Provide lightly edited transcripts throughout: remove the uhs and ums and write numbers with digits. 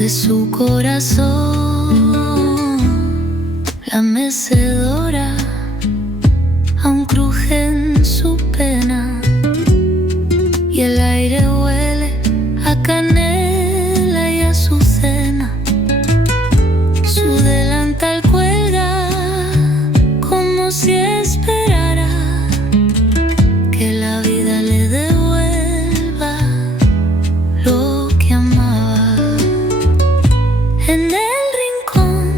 de su corazón. La mecedora aún cruje en su pena y el aire huele a canela y azucena. Su delantal cuelga como si esperara que la vida le devuelva lo que amaba. En el rincón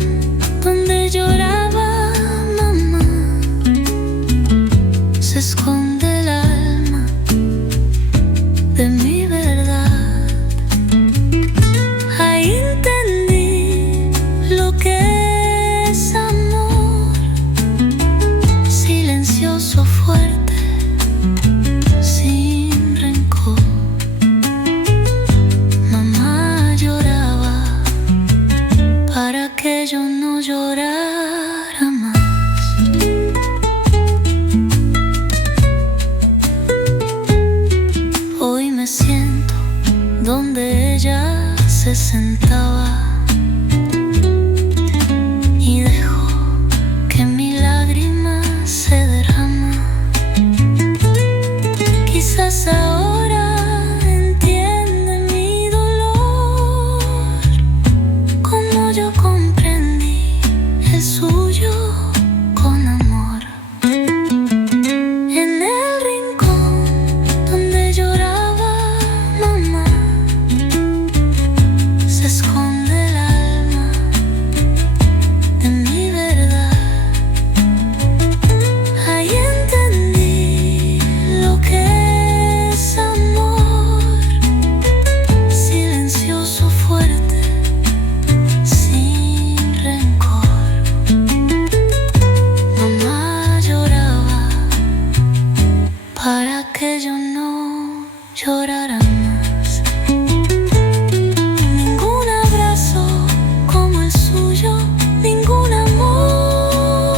donde lloraba mamá se esconde el alma de mi verdad. Ahí entendí lo que es amor, silencioso, fuerte, sin rencor. Mamá lloraba para que yo no llorara más. Hoy me siento donde ella se sentaba y dejo que mi lágrima se derrama. Quizás ahora entiende mi dolor, como yo comprendí el suyo con amor. En el rincón donde lloraba mamá se esconde el alma de mi verdad. Ahí entendí lo que es amor, silencioso, fuerte, sin rencor. Mamá lloraba para que yo no llorara más. Ningún abrazo como el suyo, ningún amor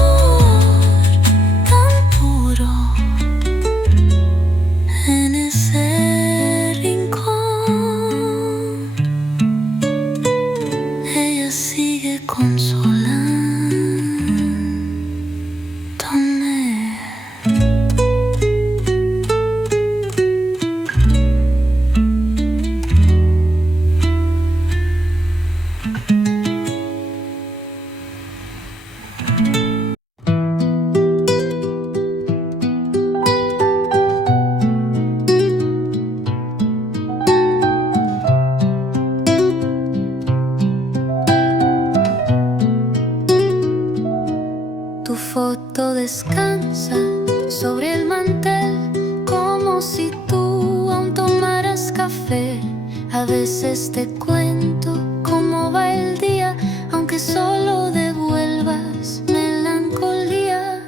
tan puro. En ese rincón ella sigue consolándome. Tu foto descansa sobre el mantel como si tú aún tomaras café. A veces te cuento cómo va el día, aunque solo devuelvas melancolía.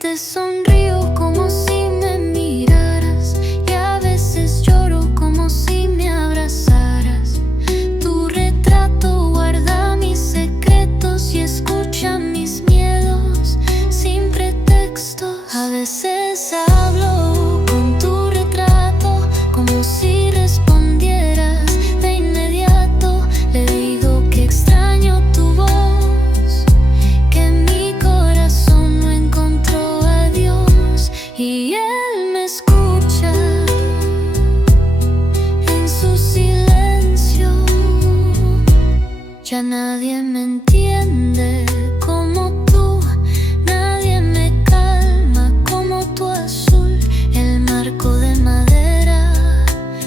Te sonrío como si me miraras y a veces lloro como si me abrazaras. Tu retrato guarda mis secretos y escucha mis miedos sin pretextos. A veces hablo con tu retrato como si respondieras de inmediato. Le digo que extraño tu voz, que mi corazón no encontró a Dios y él me escucha en su silencio. Ya nadie me entiende como tú, nadie me calma como tu azul. El marco de madera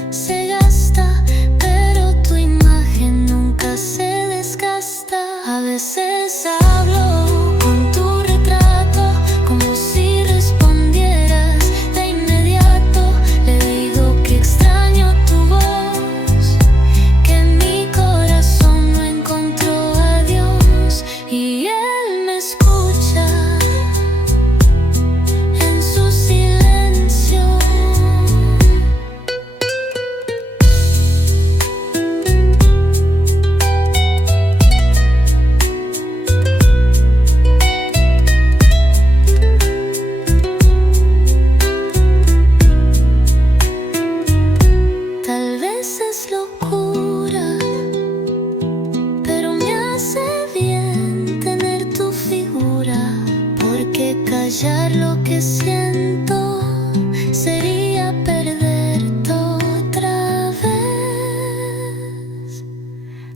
se gasta, pero tu imagen nunca se desgasta. A veces hablo con tu retrato como si respondieras de inmediato. Le digo que extraño tu voz, que mi corazón no encontró a Dios y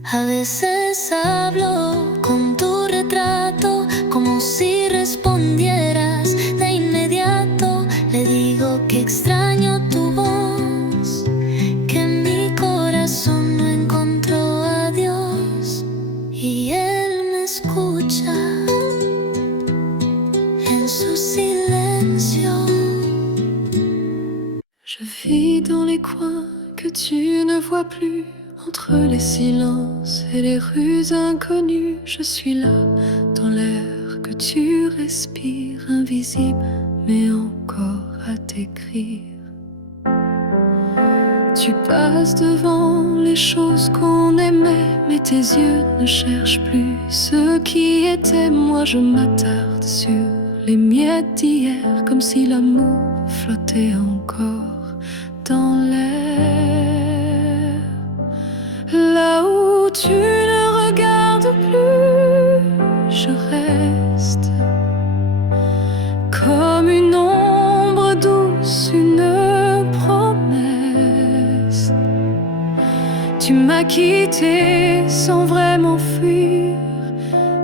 A veces hablo con tu retrato como si respondieras de inmediato. Le digo que extraño tu voz, que mi corazón no encontró a Dios y Él me escucha en su silencio. Je vis dans les coins que tu ne vois plus, entre les silences et les rues inconnues. Je suis là, dans l'air que tu respires, invisible mais encore à t'écrire. Tu passes devant les choses qu'on aimait, mais tes yeux ne cherchent plus ce qui était. Moi je m'attarde sur les miettes d'hier, comme si l'amour flottait encore dans l'air. Là où tu ne regardes plus, je reste comme une ombre douce, une promesse. Tu m'as quitté sans vraiment fuir,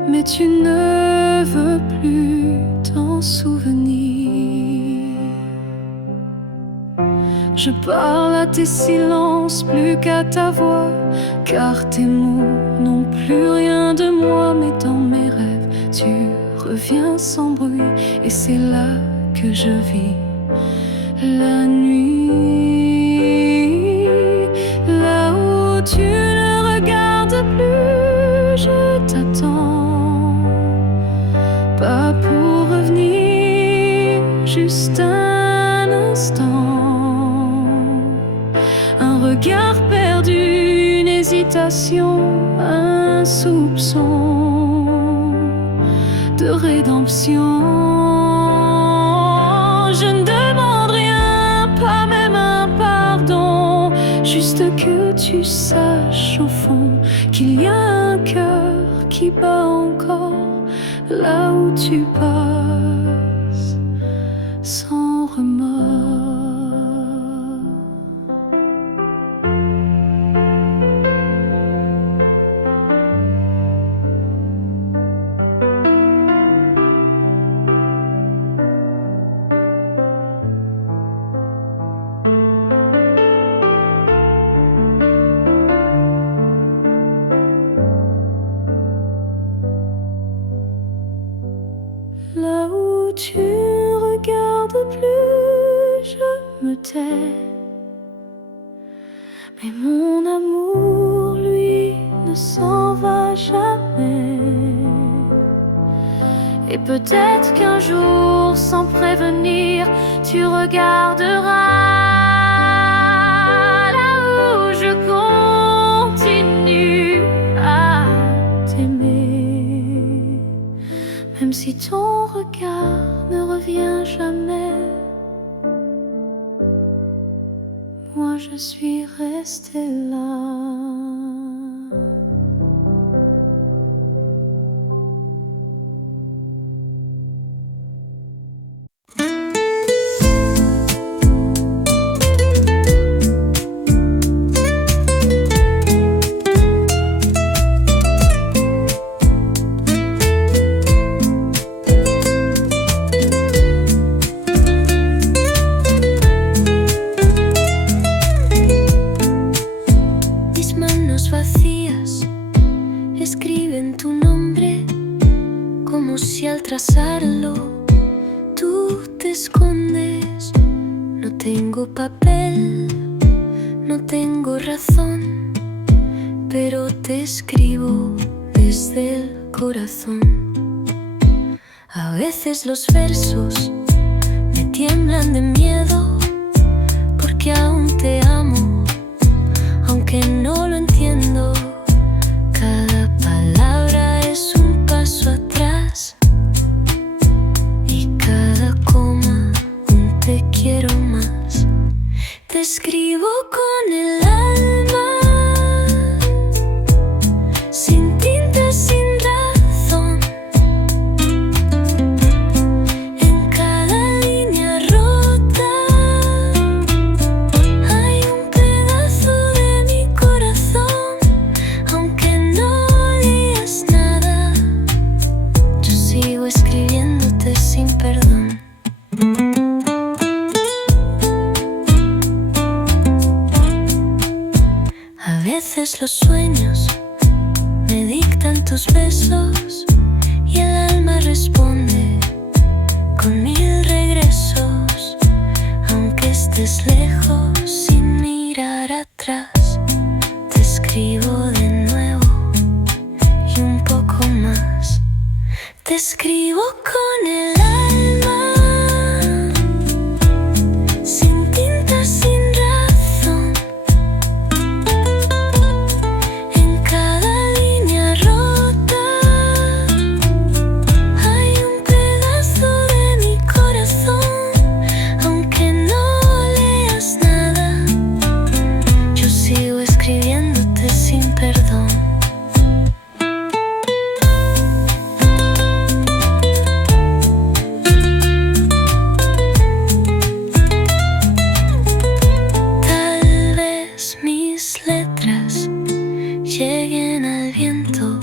mais tu ne veux plus t'en souvenir. Je parle à tes silences plus qu'à ta voix, car tes mots n'ont plus rien de moi. Mais dans mes rêves, tu reviens sans bruit, et c'est là que je vis la nuit. Là où tu ne regardes plus, je t'attends, pas pour revenir, juste un instant. Un regard perdu, une hésitation, un soupçon de rédemption. Je ne demande rien, pas même un pardon, juste que tu saches au fond qu'il y a un cœur qui bat encore là où tu passes sans remords. Là où tu regardes plus, je me tais. Mais mon amour, lui, ne s'en va jamais. Et peut-être qu'un jour, sans prévenir, tu regarderas là où je continue à t'aimer. Même si ton regard ne revient jamais, moi je suis restée là. Escriben tu nombre como si al trazarlo tú te escondes. No tengo papel, no tengo razón, pero te escribo desde el corazón. A veces los versos me tiemblan de miedo, porque aún te amo, aunque no lo entiendo. Cada palabra es un paso atrás y cada coma un te quiero más. Te escribo con el alma, sin tinta, sin razón. En cada línea rota hay un pedazo de mi corazón. veces los sueños me dictan tus besos y el alma responde con 1000 regresos. Aunque estés lejos sin mirar atrás, te escribo de nuevo y un poco más. Te escribo con el alma, sin tinta, sin razón. En cada línea rota hay un pedazo de mi corazón. Aunque no leas nada, yo sigo escribiéndote sin perdón. Lleguen al viento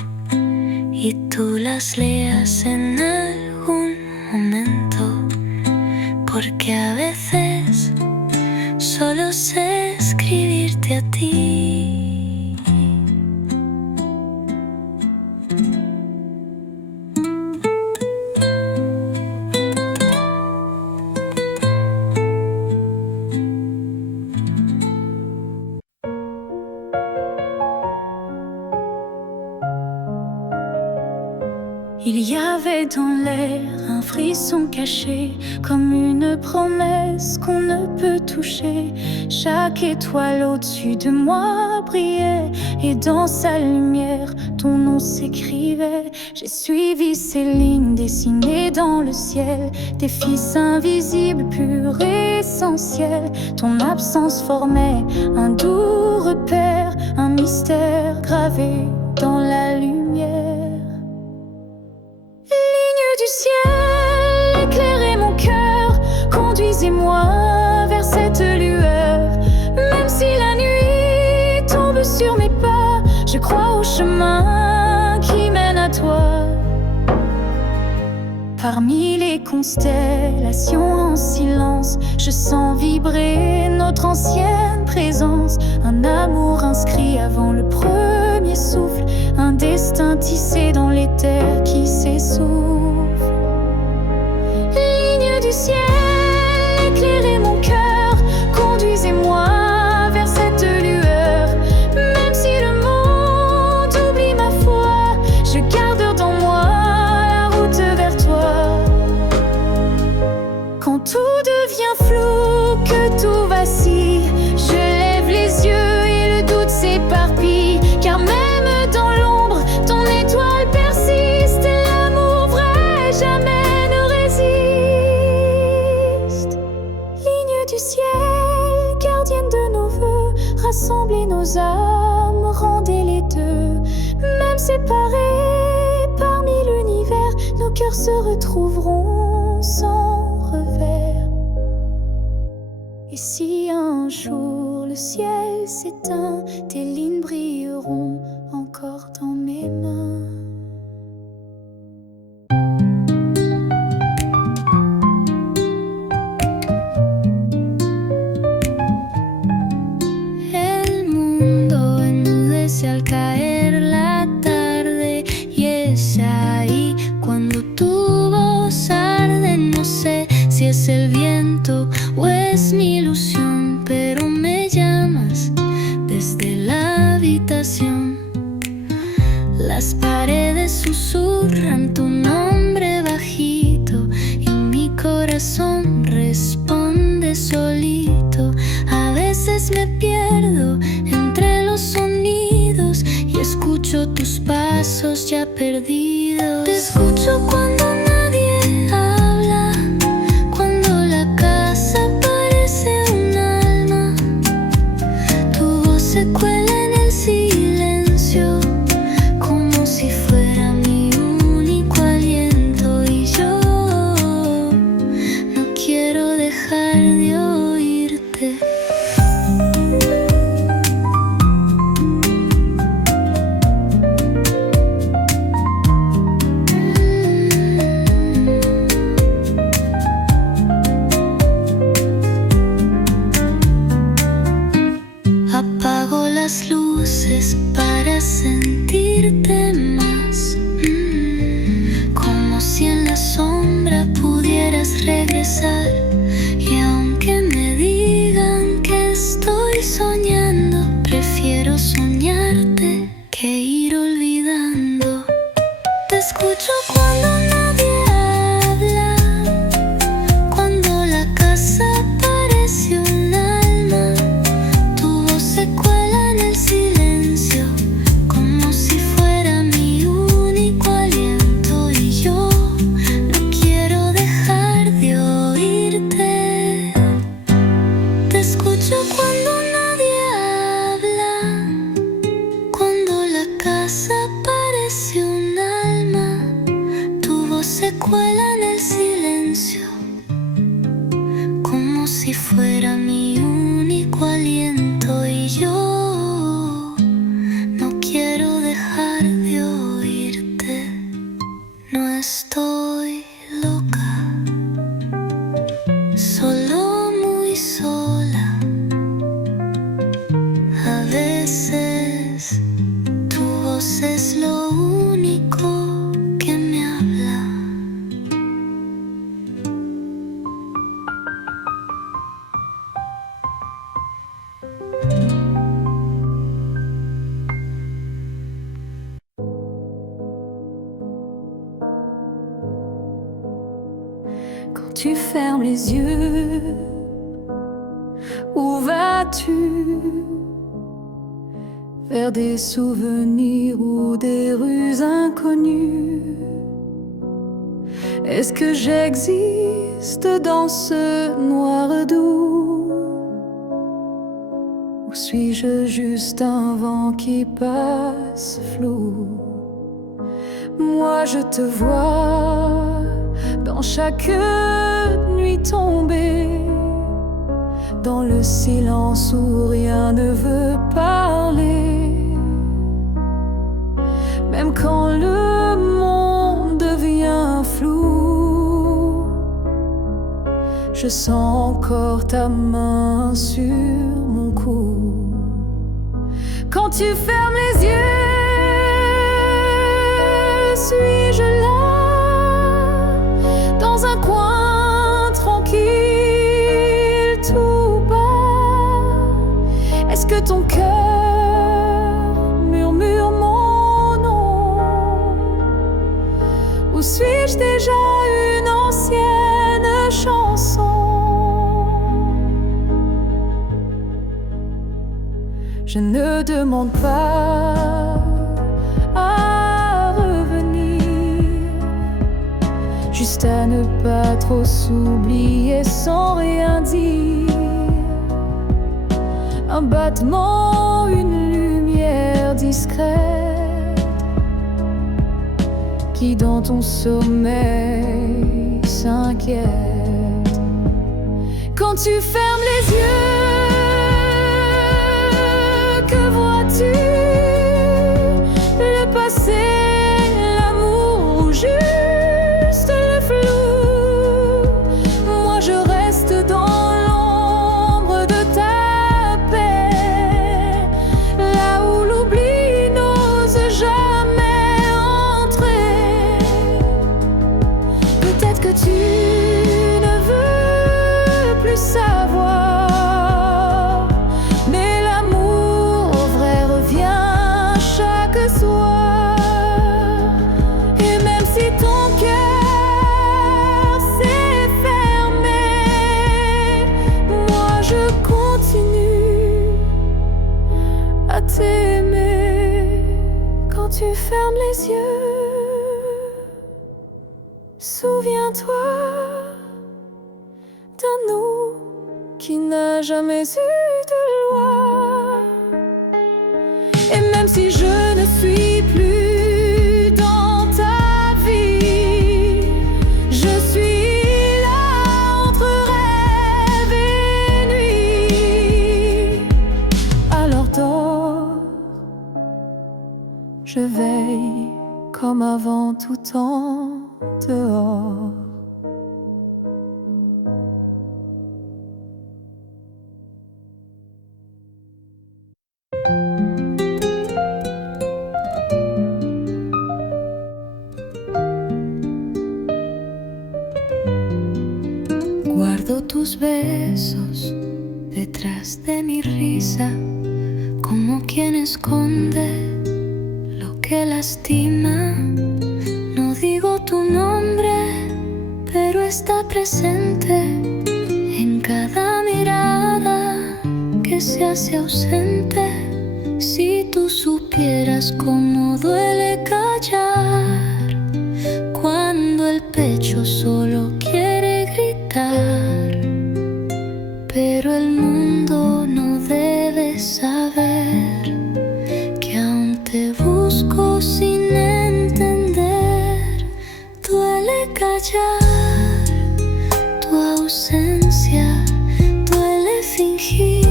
y tú las leas en algún momento, porque a veces solo sé escribirte a ti. Il y avait dans l'air un frisson caché, comme une promesse qu'on ne peut toucher. Chaque étoile au-dessus de moi brillait, et dans sa lumière, ton nom s'écrivait. J'ai suivi ces lignes dessinées dans le ciel, des fils invisibles, purs et essentiels. Ton absence formait un doux repère, un mystère gravé dans la lumière. Du ciel, éclairez mon cœur, conduisez-moi vers cette lueur. Même si la nuit tombe sur mes pas, je crois au chemin qui mène à toi. Parmi les constellations en silence, je sens vibrer notre ancienne présence. Un amour inscrit avant le premier souffle, un destin tissé dans les terres qui s'essouffle. Ligne du ciel, éclairez mon cœur, conduisez-moi vers cette lueur. Même si le monde oublie ma foi, je garde dans moi la route vers toi. Quand tout devient flou, que tout vacille, je lève les yeux et le doute s'éparpille. Car même dans l'ombre, ton étoile persiste, et l'amour vrai jamais ne résiste. Ligne du ciel, gardienne de nos vœux, rassemblez nos âmes, rendez les deux. Même séparés parmi l'univers, nos cœurs se retrouveront sans revers. Et si un jour le ciel s'éteint, tes lignes brilleront encore dans mes mains. El mundo enmudece al caer la tarde, y es ahí cuando tu voz arde. No sé si es el viento o es mi ilusión, pero me llamas desde la habitación. Las paredes susurran tu nombre bajito y mi corazón responde solito. A veces me pierdo entre los sonidos y escucho tus pasos ya perdidos. Te escucho cuando nadie habla, cuando la casa parece un alma. Tu voz se cuela en el silencio, como si fuera mi único aliento. Y yo no quiero dejar de oírte. regresar. Y aunque me digan que estoy soñando, prefiero soñarte que ir olvidando. Te escucho cuando nadie habla, cuando la casa parece un alma. Tu voz se cuela en el silencio, como si fuera mi único aliento. Y yo no quiero dejar de oírte. Te escucho cuando nadie habla, cuando la casa parece un alma. Tu voz se cuela en el silencio, como si fuera mi único aliento. Y yo no quiero dejar de oírte. No estoy loca, solo muy sola. A veces tu voz es lo único que me habla. Quand tu fermes les yeux, où vas-tu? Vers des souvenirs ou des rues inconnues? Est-ce que j'existe dans ce noir doux? Ou suis-je juste un vent qui passe flou? Moi je te vois dans chaque nuit tombée, dans le silence où rien ne veut parler. Même quand le monde devient flou, je sens encore ta main sur mon cou. Quand tu fermes les yeux, suis-je là, dans un coin tranquille, tout bas? Est-ce que ton cœur murmure mon nom? Ou suis-je déjà une ancienne chanson? Je ne demande pas à revenir, juste à ne pas trop s'oublier sans rien dire. Un battement, une lumière discrète qui dans ton sommeil s'inquiète. Quand tu fermes les yeux, que vois-tu? Le passé, l'amour ou juste le flou? Moi je reste dans l'ombre de ta paix, là où l'oubli n'ose jamais entrer. Peut-être que tu ne veux plus savoir, mais l'amour vrai revient chaque soir. Et même si ton cœur s'est fermé, moi je continue à t'aimer. Quand tu fermes les yeux, souviens-toi d'un nous qui n'a jamais eu de loi. Et même si je ne suis plus dans ta vie, je suis là entre rêve et nuit. Alors dors, je veille comme avant tout temps dehors. tus besos detrás de mi risa, como quien esconde lo que lastima. No digo tu nombre, pero está presente en cada mirada que se hace ausente. Si tú supieras cómo duele callar cuando el pecho solo quiere gritar, pero el mundo no debe saber que aún te busco sin entender. Duele callar tu ausencia, duele fingir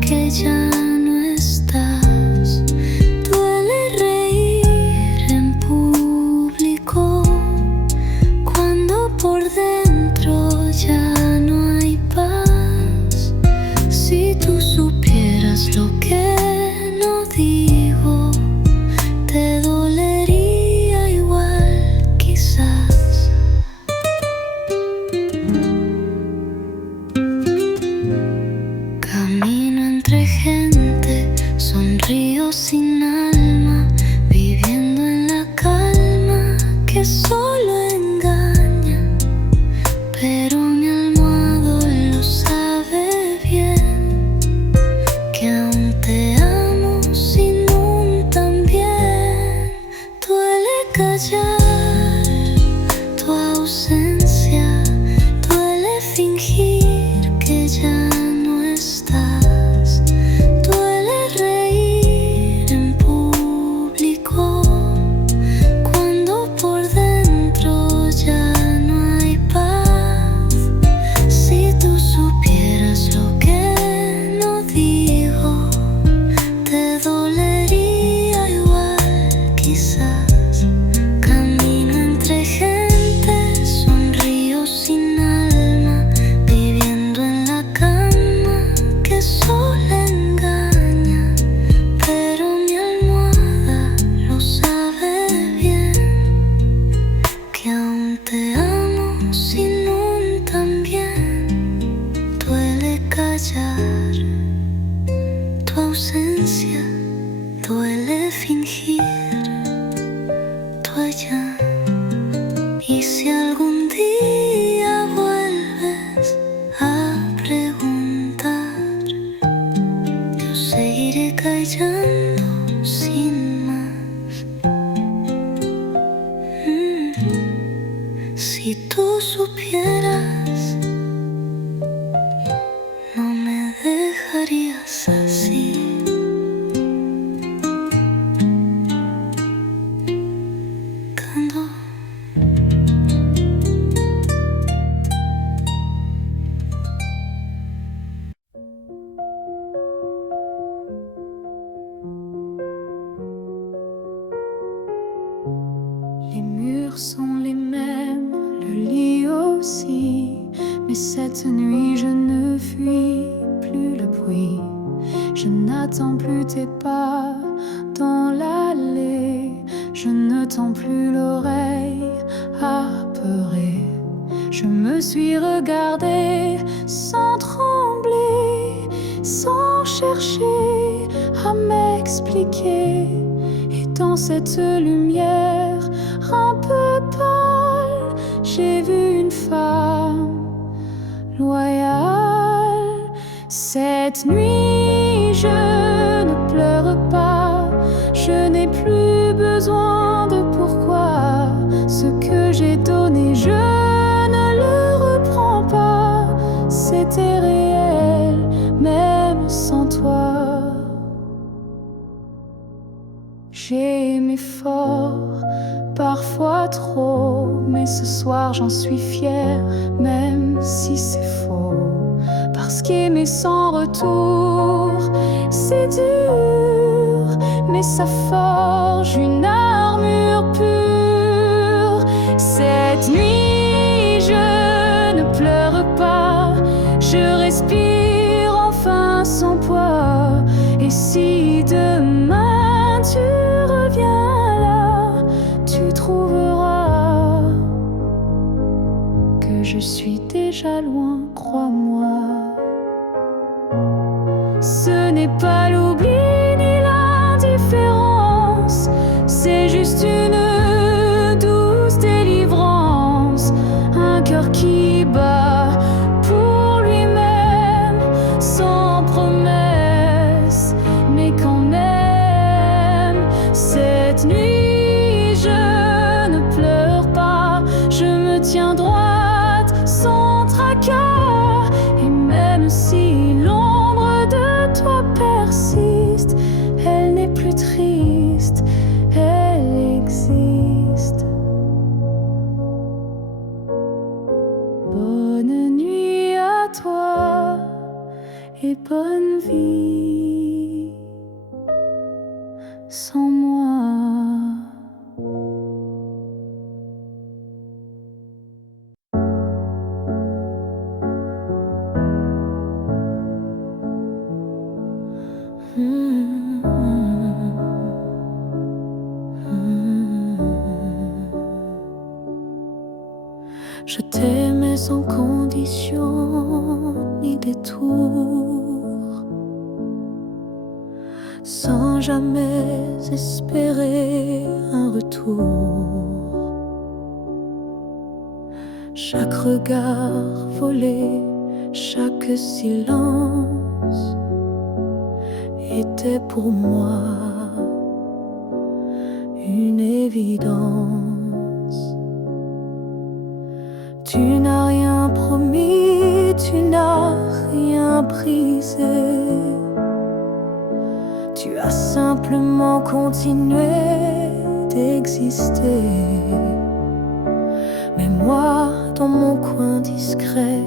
que ya no estás, duele reír en público cuando por dentro ya no hay paz. Si tú supieras lo que no digo, te dolería igual quizás. Camino entre gente, sonrío sin alma, viviendo en la calma que solo engaña, pero mi almohada lo sabe bien, que aún te amo sin un también. Duele callar tu ausencia, duele fingir que ya no estás, duele reír en público cuando por dentro ya no hay paz. Si tú supieras lo que no digo, te dolería igual quizás. Camino entre gente, sonrío sin alma, viviendo en la cama que solo engaña, pero mi almohada lo sabe bien, que aún te amo sin un también. Duele callar tu ausencia, duele fingir tu allá. Y si algún día vuelves a preguntar, yo seguiré callando sin más. Si tú supieras, no me dejarías así. Cando Les murs sont les mêmes, le lit aussi, mais cette nuit je ne fuis plus le bruit. Je n'attends plus tes pas dans l'allée, je ne tends plus l'oreille apeurée. Je me suis regardée sans trembler, sans chercher à m'expliquer. Et dans cette lumière un peu pâle, j'ai vu une femme loyale. Cette nuit je ne pleure pas, je n'ai plus besoin de pourquoi. Ce que j'ai donné je ne le reprends pas, c'était réel même sans toi. J'ai aimé fort, parfois trop, mais ce soir j'en suis fière, même si c'est faux. Parce qu'aimer sans retour, c'est dur, mais ça forge une armure pure. Cette nuit je ne pleure pas, je respire enfin sans poids. Et si demain tu reviens là, tu trouveras que je suis déjà loin, crois-moi. Je t'aimais sans condition ni détour, sans jamais espérer un retour. Chaque regard volé, chaque silence était pour moi une évidence. Tu n'as rien promis, tu n'as rien brisé. Tu as simplement continué d'exister. Mais moi, dans mon coin discret,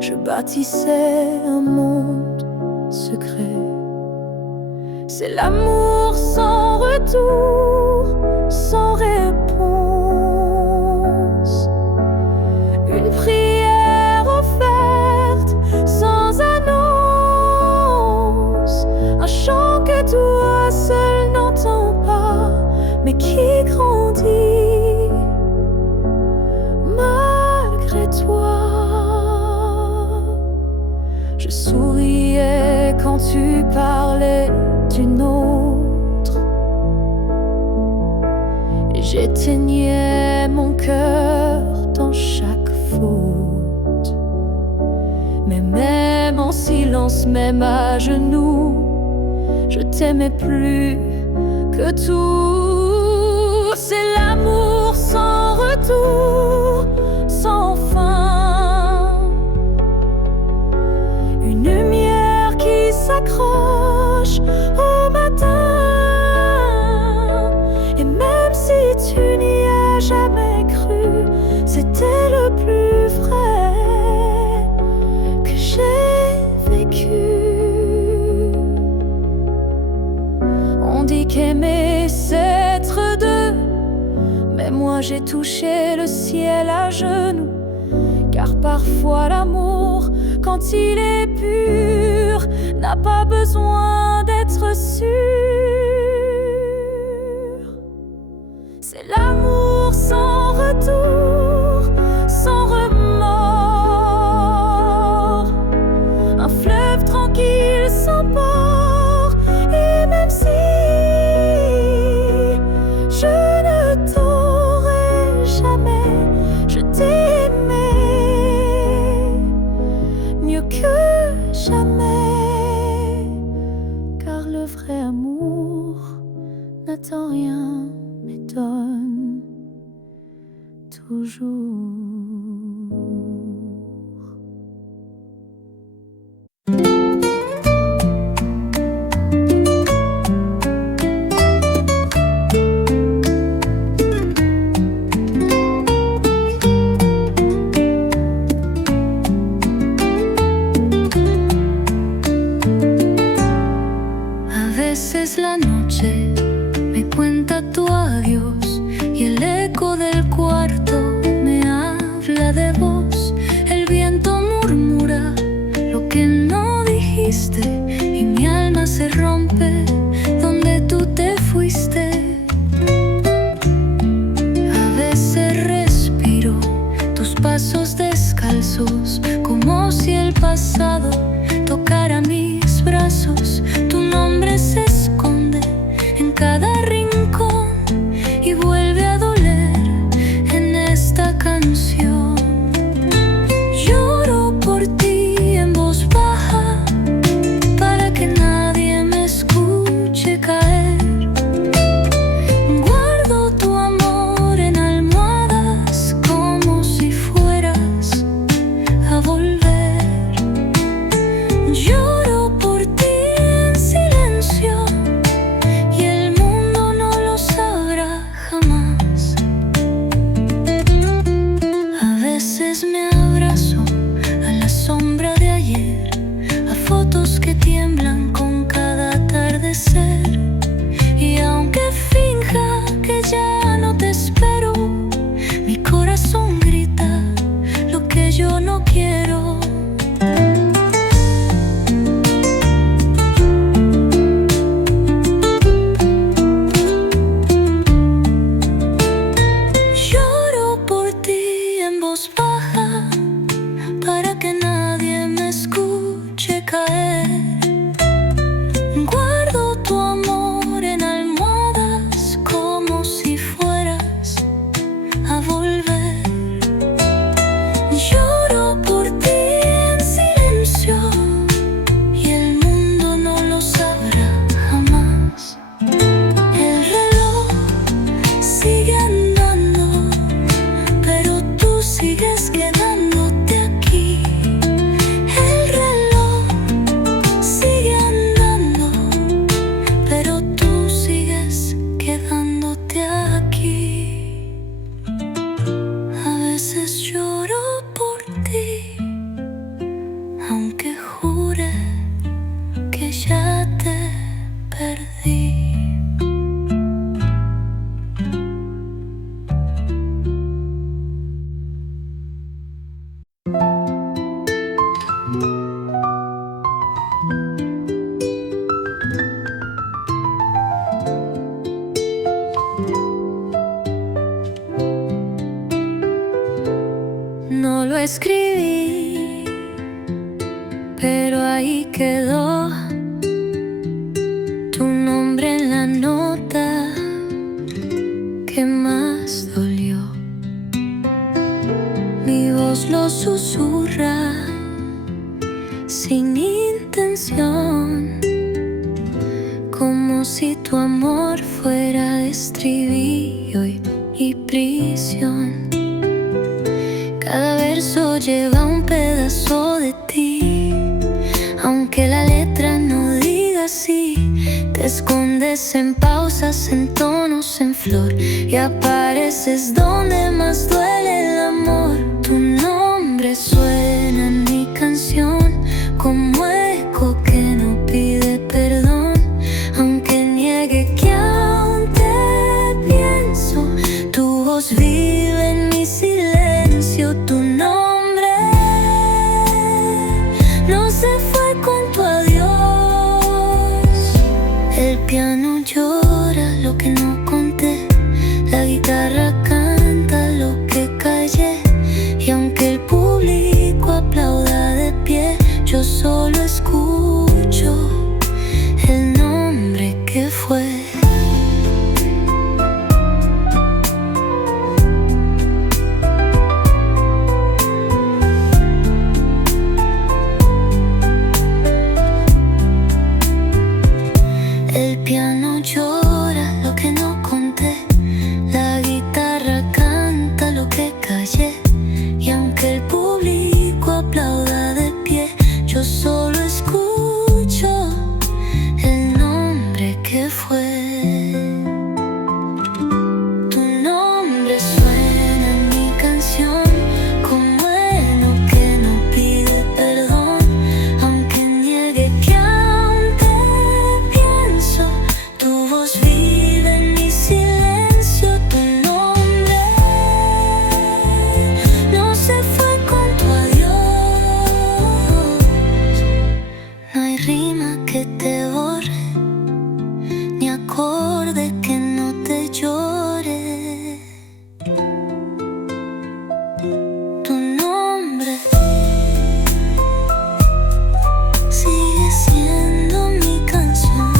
je bâtissais un monde secret. C'est l'amour sans retour, sans réponse. Une prière offerte sans annonce. Un chant que toi seul n'entends pas, mais qui grandit malgré toi. Je souriais quand tu parlais d'une autre. J'éteignais mon cœur dans chaque faute. Mais même en silence, même à genoux, je t'aimais plus que tout. C'est l'amour sans retour, sans fin. Une lumière qui s'accroche au matin. Et même si tu n'y as jamais cru, c'était le plus vrai que j'ai vécu. On dit qu'aimer c'est être deux, mais moi j'ai touché le ciel à genoux. Car parfois l'amour, quand il est pur, n'a pas besoin d'être sûr. C'est l'amour sans retour, sans remords. Un fleuve tranquille sans port. Et même si je ne t'aurai jamais, je t'ai aimé mieux que jamais. Car le vrai amour n'attend rien, mais donne toujours. A veces la noche me cuenta tu adiós y el eco del cuarto me escribí, pero ahí quedó tu nombre en la nota que más dolió. Mi voz lo susurra sin intención, como si tu amor fuera estribillo y prisión. Cada verso lleva un pedazo de ti, aunque la letra no diga así. Te escondes en pausas, en tonos, en flor, y apareces donde más duele el amor. Tu nombre suena en mi canción como eco que no pide perdón, aunque niegue que aún te pienso. Tu voz vive en mi silencio. Tu nombre no se fue con tu adiós. El piano llora lo que no conté, la guitarra canta lo que callé, y aunque el público aplauda de pie, yo solo escucho el nombre que fue. El piano llora lo que no conté, la guitarra canta lo que callé, y aunque el público aplauda de pie, yo solo escucho el nombre que fue. Tu nombre suena en mi canción como heno que no pide perdón, aunque niegue que aún te pienso. Tu voz vive en mi silencio. Tu nombre no se fue con tu adiós. No hay rima que te borre, ni acorde que no te llore. Tu nombre sigue siendo mi canción.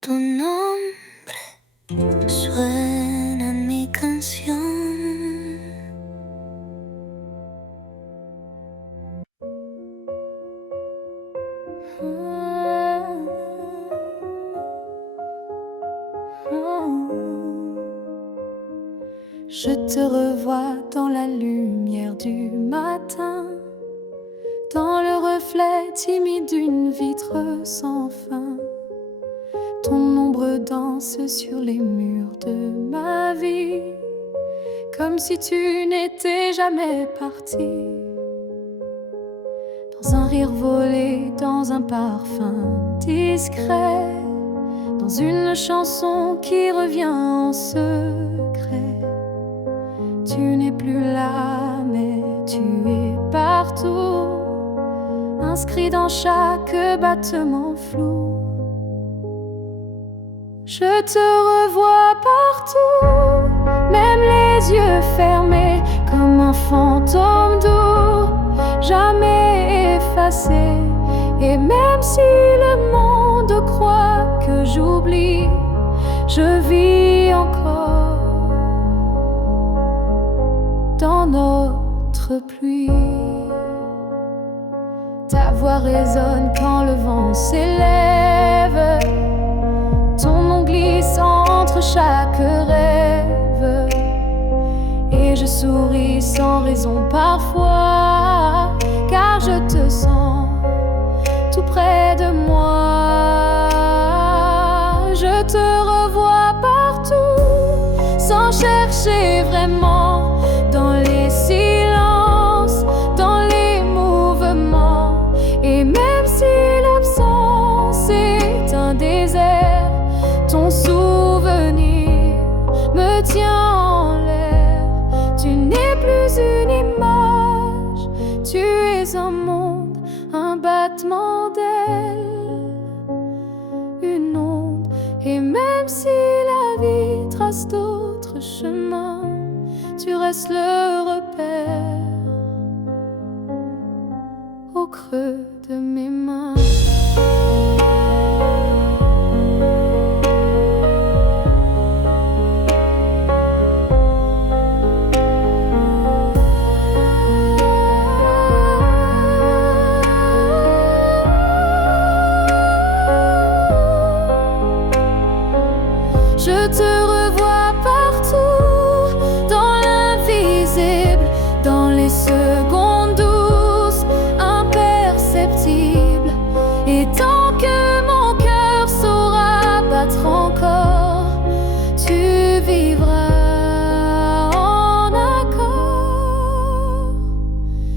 Tu nombre suena en mi canción. Je te revois dans la lumière du matin, dans le reflet timide d'une vitre sans fin. Ton ombre danse sur les murs de ma vie, comme si tu n'étais jamais parti. Dans un rire volé, dans un parfum discret, dans une chanson qui revient en secret. Tu n'es plus là, mais tu es partout, inscrit dans chaque battement flou. Je te revois partout, même les yeux fermés, comme un fantôme doux, jamais effacé. Et même si le monde croit que j'oublie, je vis encore dans notre pluie. Ta voix résonne quand le vent s'élève, ton nom glisse entre chaque rêve, et je souris sans raison parfois, car je te sens tout près de moi. Je te revois partout, sans chercher vraiment, dans les silences, dans les mouvements. Et même si l'absence est un désert, ton souvenir me tient en l'air. Tu n'es plus une image, tu es un monde battement d'ailes, une onde. Et même si la vie trace d'autres chemins, tu restes le repère au creux de mes mains. Je te revois partout, dans l'invisible, dans les secondes douces, imperceptibles. Et tant que mon cœur saura battre encore, tu vivras en accord.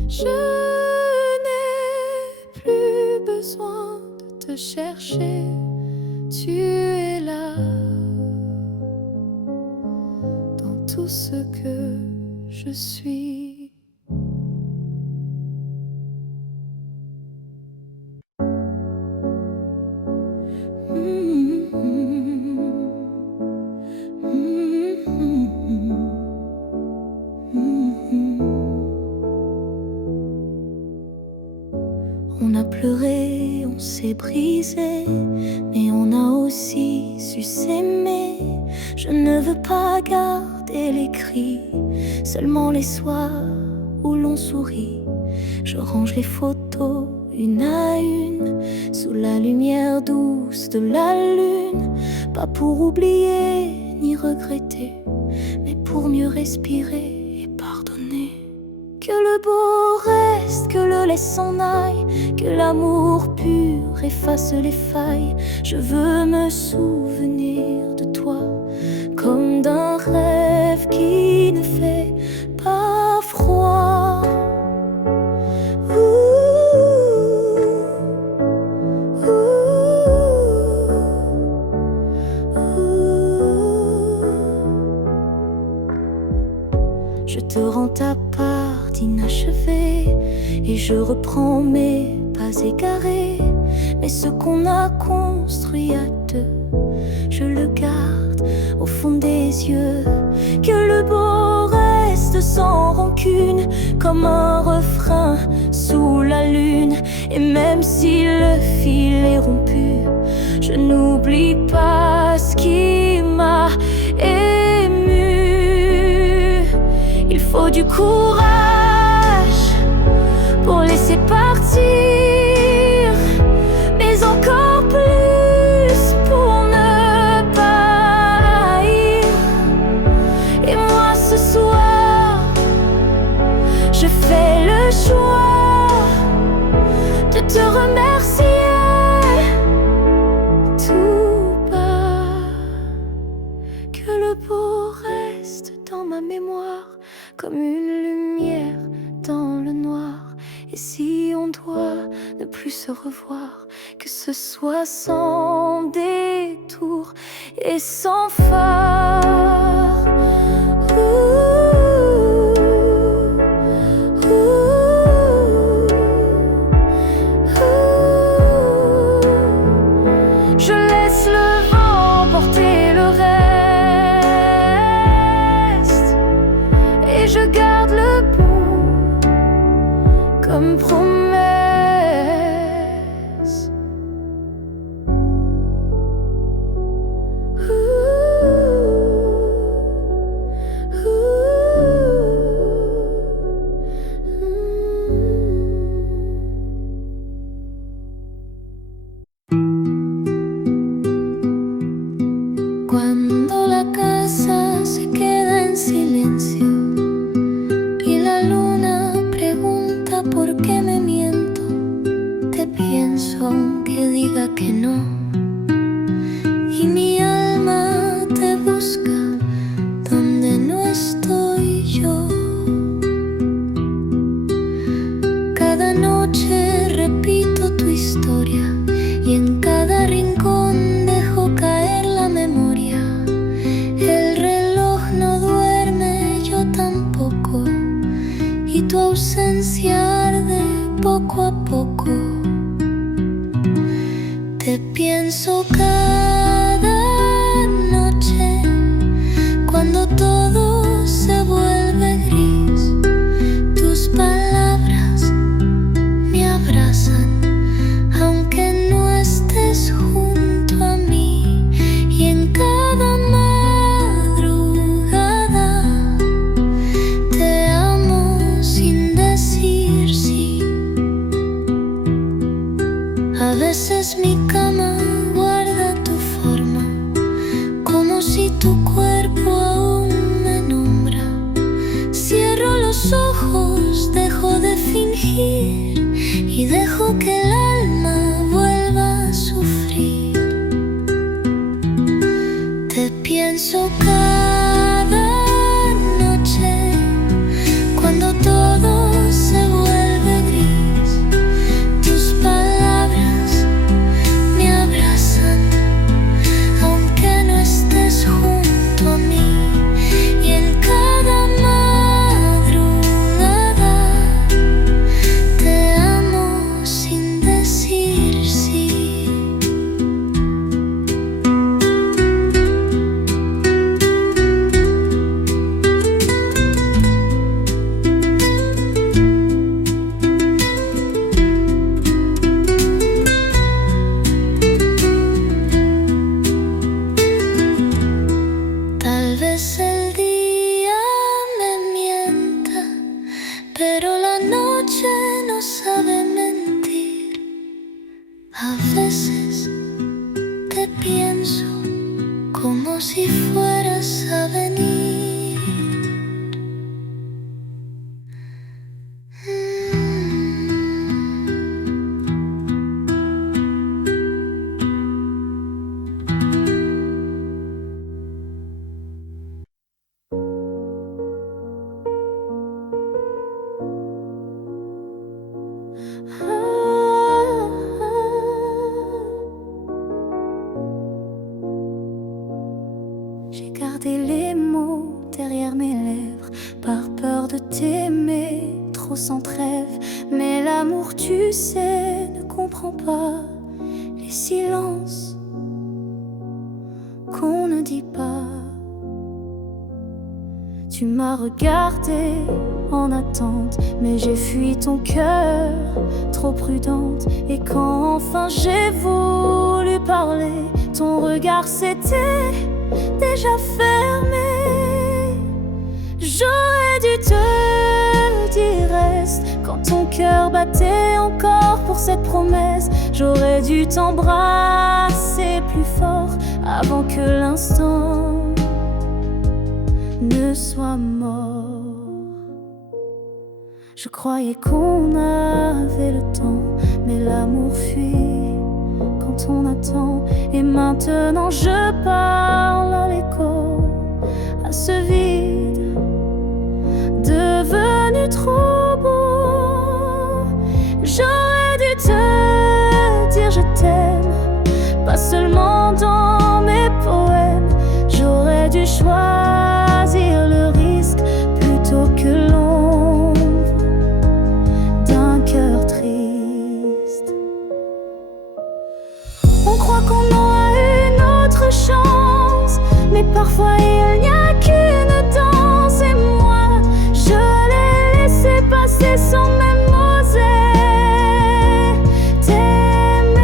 Je n'ai plus besoin de te chercher, tu es là. Tout ce que je suis. On a pleuré, on s'est brisé, mais on a aussi su s'aimer. Je ne veux pas garder les cris, seulement les soirs où l'on sourit. Je range les photos une à une, sous la lumière douce de la lune. Pas pour oublier ni regretter, mais pour mieux respirer et pardonner. Que le beau reste, que le laisse s'en aille, que l'amour pur efface les failles. Je veux me souvenir de toi comme d'un rêve qui ne fait pas froid. Je te rends ta part d'inachevé et je reprends mes pas égarés. Mais ce qu'on a construit à deux, je le garde au fond des yeux. Que le beau reste sans rancune, comme un refrain sous la lune. Et même si le fil est rompu, je n'oublie pas ce qui m'a ému. Il faut du courage pour laisser partir, mais encore plus pour ne pas haïr. Et moi ce soir, je fais le choix de te remercier tout bas. Que le beau reste dans ma mémoire comme une lumière dans le noir. Et si on doit ne plus se revoir, que ce soit sans détour et sans phare. Je laisse le vent porter le reste, et je garde le bon comme promesse. Cuando la casa se queda en silencio y la luna pregunta por qué me miento, te pienso aunque diga que no, y mi alma te busca donde no estoy yo. Cada noche repito tu historia y en cada rincón dejo caer la memoria. El reloj no duerme, yo tampoco, y tu ausencia arde poco a poco. pienso cada noche cuando todo se vuelve gris. Tus palabras me abrazan aunque no estés junto a mí, y en cada madrugada te amo sin decir sí. A veces mi cama guarda tu forma, como si tu cuerpo aún me nombra. Cierro los ojos, dejo de fingir y dejo que el alma vuelva a sufrir. Te pienso cada noche cuando todo se vuelve gris. Tus palabras me abrazan aunque no estés junto a mí, y en cada madrugada te amo sin decir sí. Tal vez el día me mienta, pero la noche no sabe mentir. A veces te pienso como si fueras a venir. J'ai gardé les mots derrière mes lèvres, par peur de t'aimer trop sans trêve. Mais l'amour, tu sais, ne comprend pas les silences qu'on ne dit pas. Tu m'as regardé en attente, mais j'ai fui ton cœur, trop prudente. Et quand enfin j'ai voulu parler, ton regard s'était déjà fermé. J'aurais dû te dire reste quand ton cœur battait encore pour cette promesse. J'aurais dû t'embrasser plus fort avant que l'instant ne soit mort. Je croyais qu'on avait le temps, mais l'amour fuit quand on attend. Et maintenant je parle à l'écho, à ce vide devenu trop beau. J'aurais dû te dire je t'aime, pas seulement dans mes poèmes. J'aurais dû choisir le risque plutôt que l'ombre d'un cœur triste. On croit qu'on aura une autre chance, mais parfois il n'y a qu'une danse. Et moi, je l'ai laissé passer sans même oser t'aimer.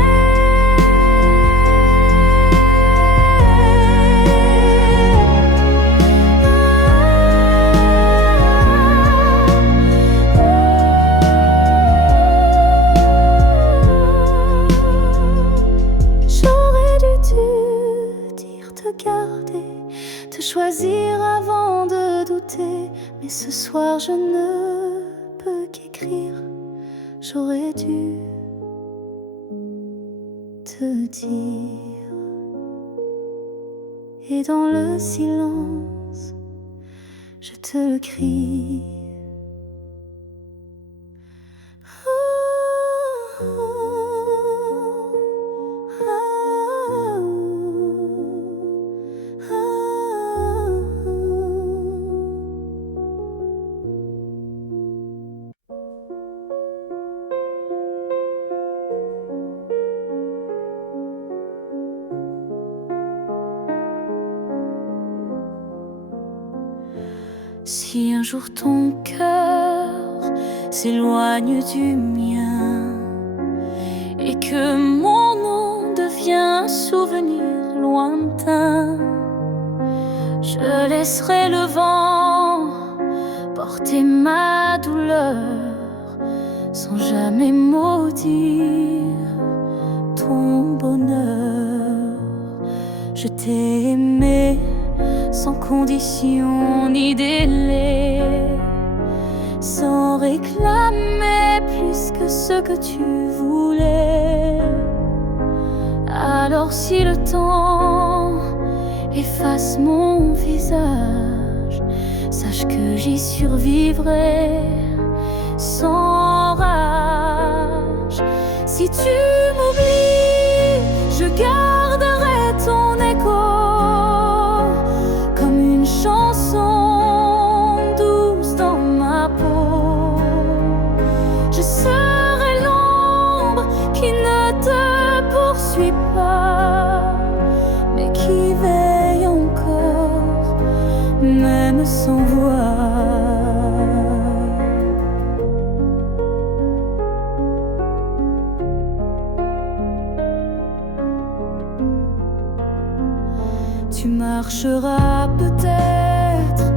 J'aurais dû te dire te garder, te choisir avant de douter. Mais ce soir je ne peux qu'écrire. J'aurais dû te dire. Et dans le silence, je te le crie. Si un jour ton cœur s'éloigne du mien et que mon nom devient un souvenir lointain, je laisserai le vent porter ma douleur sans jamais maudire ton bonheur. Je t'ai aimé sans condition ni délai, sans réclamer plus que ce que tu voulais. Alors si le temps efface mon visage, sache que j'y survivrai sans rage. Si tu m'oublies, je garderai ton écho comme une chanson douce dans ma peau. Je serai l'ombre qui ne te poursuit pas, mais qui veille encore, même sans voix. Tu marcheras peut-être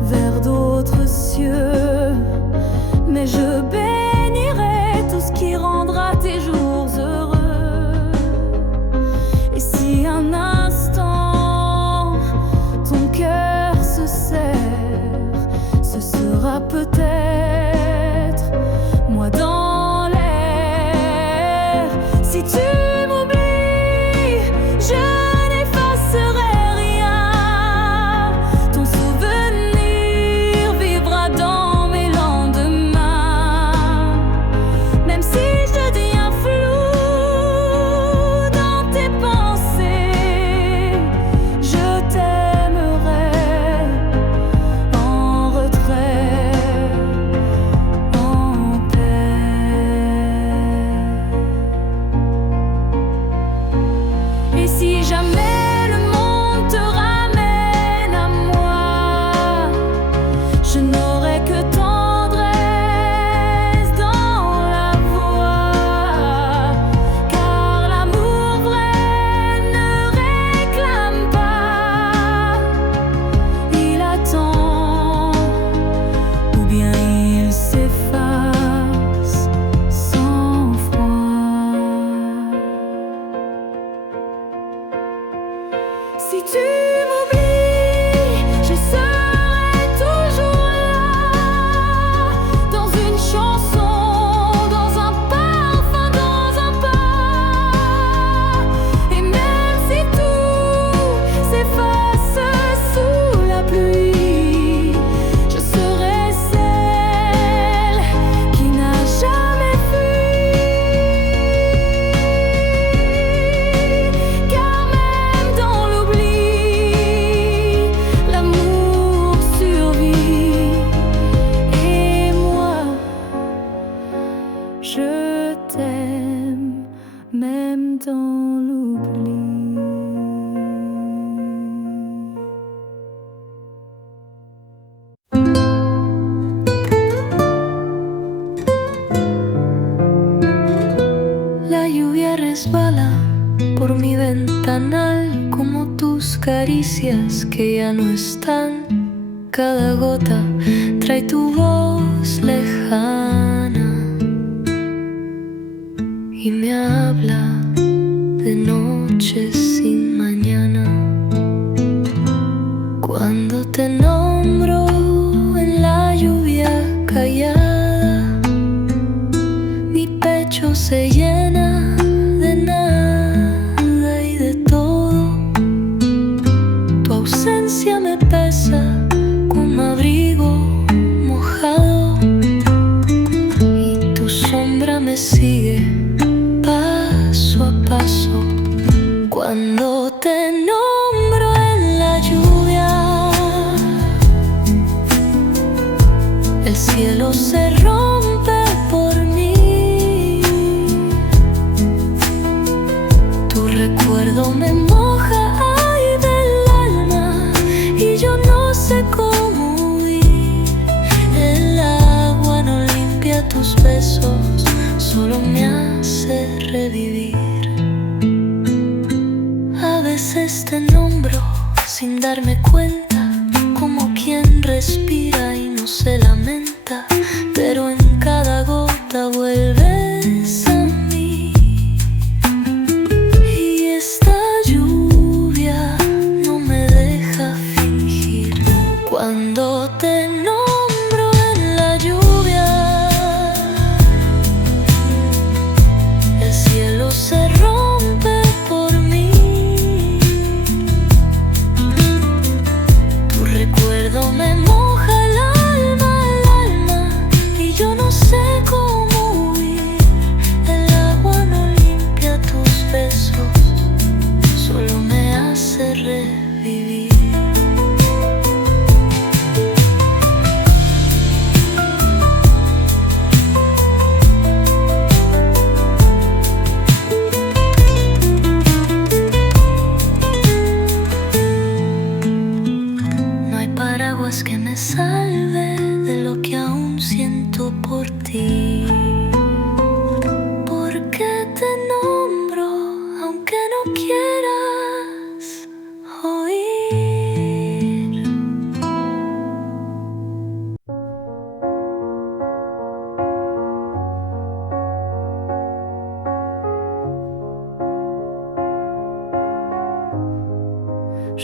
vers d'autres cieux, mais je bénirai tout ce qui rendra tes jours heureux. Et si un instant ton cœur se serre, ce sera peut-être moi dans l'air. Si tu m'oublies, je je t'aime, même dans l'oubli. La lluvia resbala por mi ventanal como tus caricias que ya no están. Cada gota trae tu voz lejana y me habla de noches sin mañana. Cuando te nombro en la lluvia callada, mi pecho se llena de nada y de todo. Tu ausencia me pesa como abrigo mojado y tu sombra me sigue paso a paso. Cuando te nombro en la lluvia, el cielo se rompe por mí. Tu recuerdo me moja ay del alma y yo no sé cómo huir.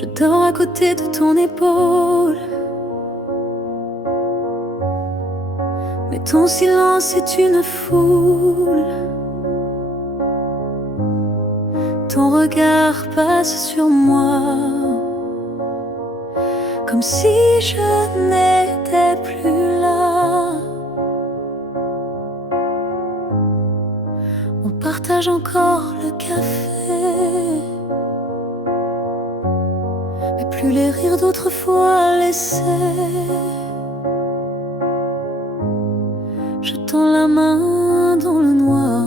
Je dors à côté de ton épaule, mais ton silence est une foule. Ton regard passe sur moi, comme si je n'étais plus là. On partage encore le café, mais plus les rires d'autrefois laissés. Je tends la main dans le noir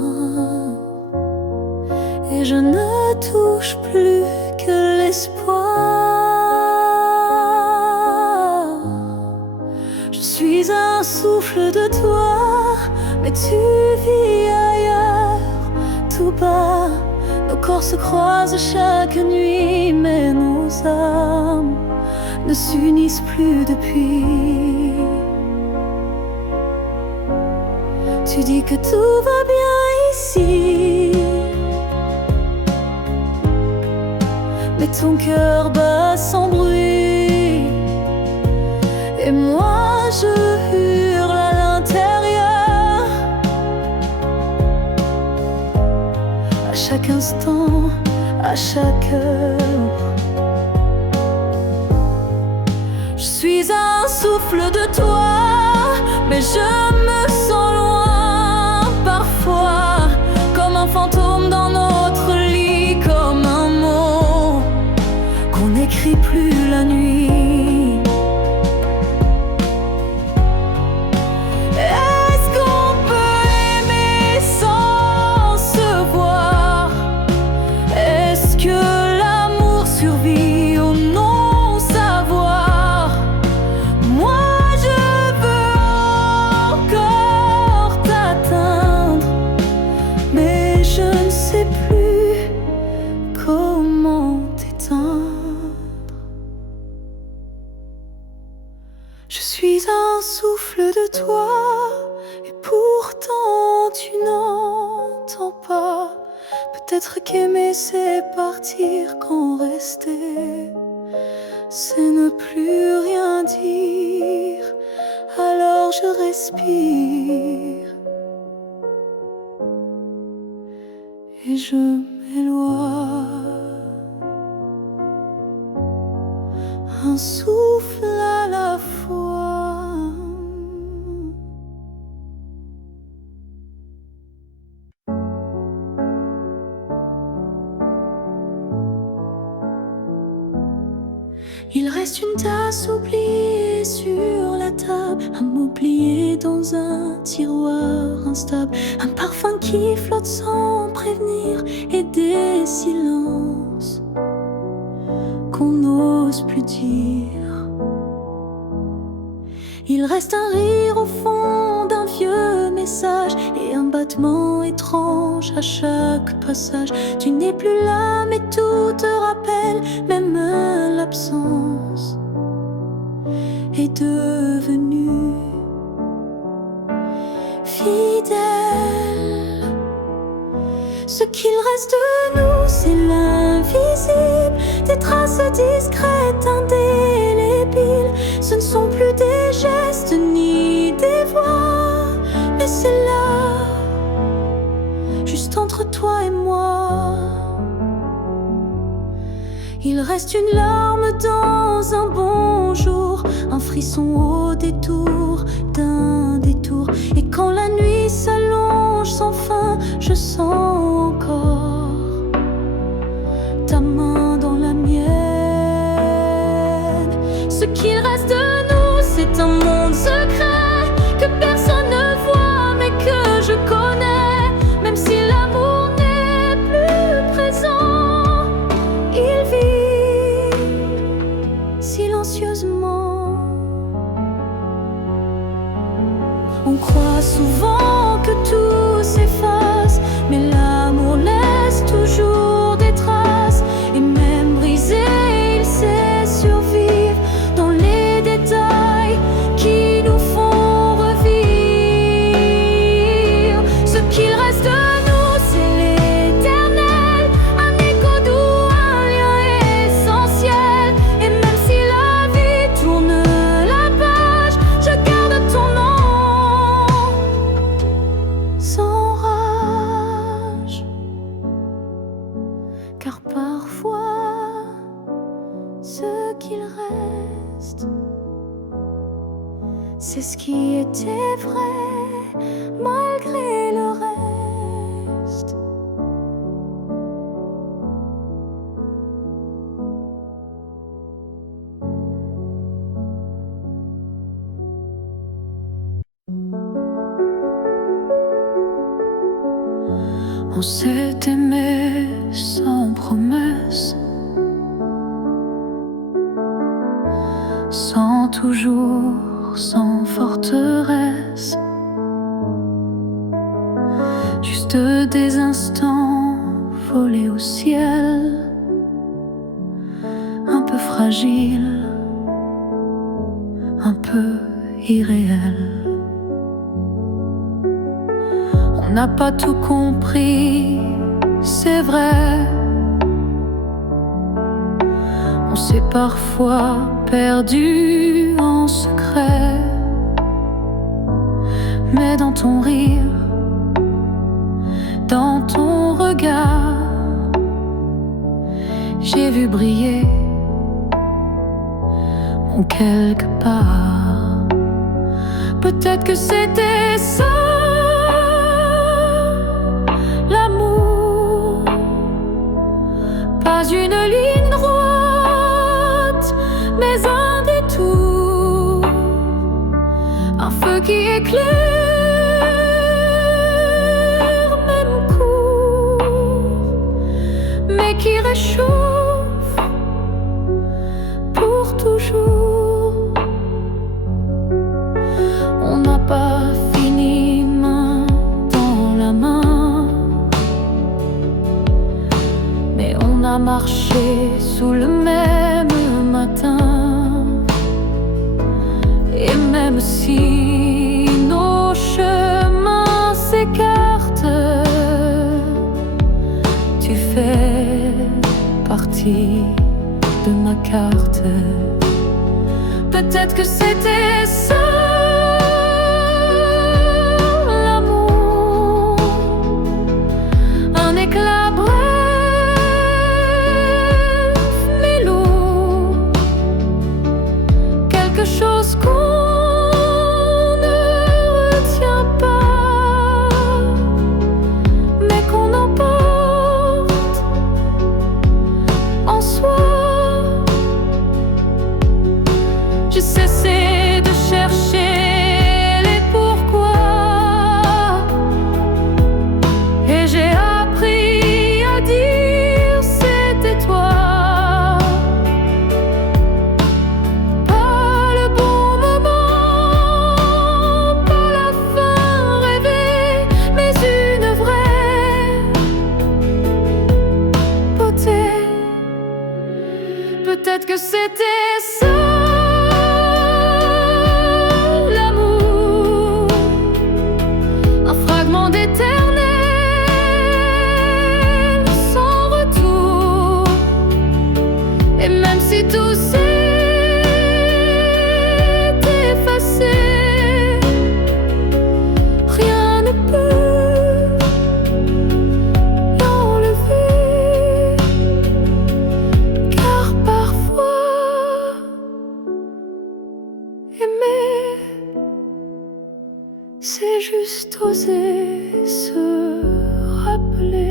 et je ne touche plus que l'espoir. Je suis un souffle de toi, mais tu vis ailleurs, tout bas. Nos corps se croisent chaque nuit, mais nos âmes ne s'unissent plus depuis. Tu dis que tout va bien ici, mais ton cœur bat sans bruit, et moi je hurle à l'intérieur. À chaque instant, à chaque heure, je suis un souffle de toi, mais je me sens loin parfois, comme un fantôme dans notre lit, comme un mot qu'on n'écrit plus la nuit. Est-ce qu'on peut aimer sans se voir? Est-ce que l'amour survit au non-savoir? Moi je veux encore t'atteindre, mais je ne sais plus comment t'éteindre. Je suis un souffle de toi, et pourtant tu n'entends pas. Peut-être qu'aimer c'est partir, quand rester c'est ne plus rien dire. Alors je respire et je m'éloigne, un souffle à la fois. Il reste une tasse oubliée sur la table, un mot plié dans un tiroir instable, un parfum qui flotte sans prévenir, et des silences qu'on n'ose plus dire. Il reste un rire au fond d'un vieux message, et un battement étrange à chaque passage. Tu n'es plus là, mais tout te rappelle, même l'absence est devenue fidèle. Ce qu'il reste de nous, c'est l'invisible, des traces discrètes, indélébiles. Ce ne sont plus des gestes ni des voix, mais c'est là, juste entre toi et moi. Il reste une larme dans un bonjour, un frisson au détour d'un détour. Et quand la nuit s'allonge sans fin, je sens encore ta main dans la mienne. Ce qu'il reste de nous, c'est un monde secret que personne ne voit, mais que je connais. Même si l'amour n'est plus présent, il vit silencieusement. On croit souvent que tout s'efface, mais l'amour laisse toujours des traces. Et même brisé, il sait survivre dans les détails qui nous font revivre. Ce qu'il reste de nous, c'est l'éternel, un écho doux, un lien essentiel. On s'est aimé sans promesse, sans toujours, sans forteresse, juste des instants volés au ciel, un peu fragile, un peu irréel. On n'a pas tout compris, c'est vrai. On s'est parfois perdu en secret, mais dans ton rire, dans ton regard, j'ai vu briller mon quelque part. Peut-être que c'était ça, l'amour, pas une ligne droite, mais un détour, un feu qui éclaire, même court, mais qui réchauffe pour toujours. On n'a pas fini main dans la main, mais on a marché sous le même matin. Et même si nos chemins s'écartent, tu fais partie de ma carte. Peut-être que c'était ça, l'amour, un éclat bref mais lourd, quelque chose qu'on ne retient pas, mais qu'on emporte en soi. J'ai cessé de chercher les pourquoi, et j'ai appris à dire c'était toi. Pas le bon moment, pas la fin rêvée, mais une vraie beauté. Peut-être que c'était ça, l'amour, un fragment d'éternel sans retour. Et même si tout s'est effacé, rien ne peut l'enlever, car parfois aimer, c'est juste oser se rappeler.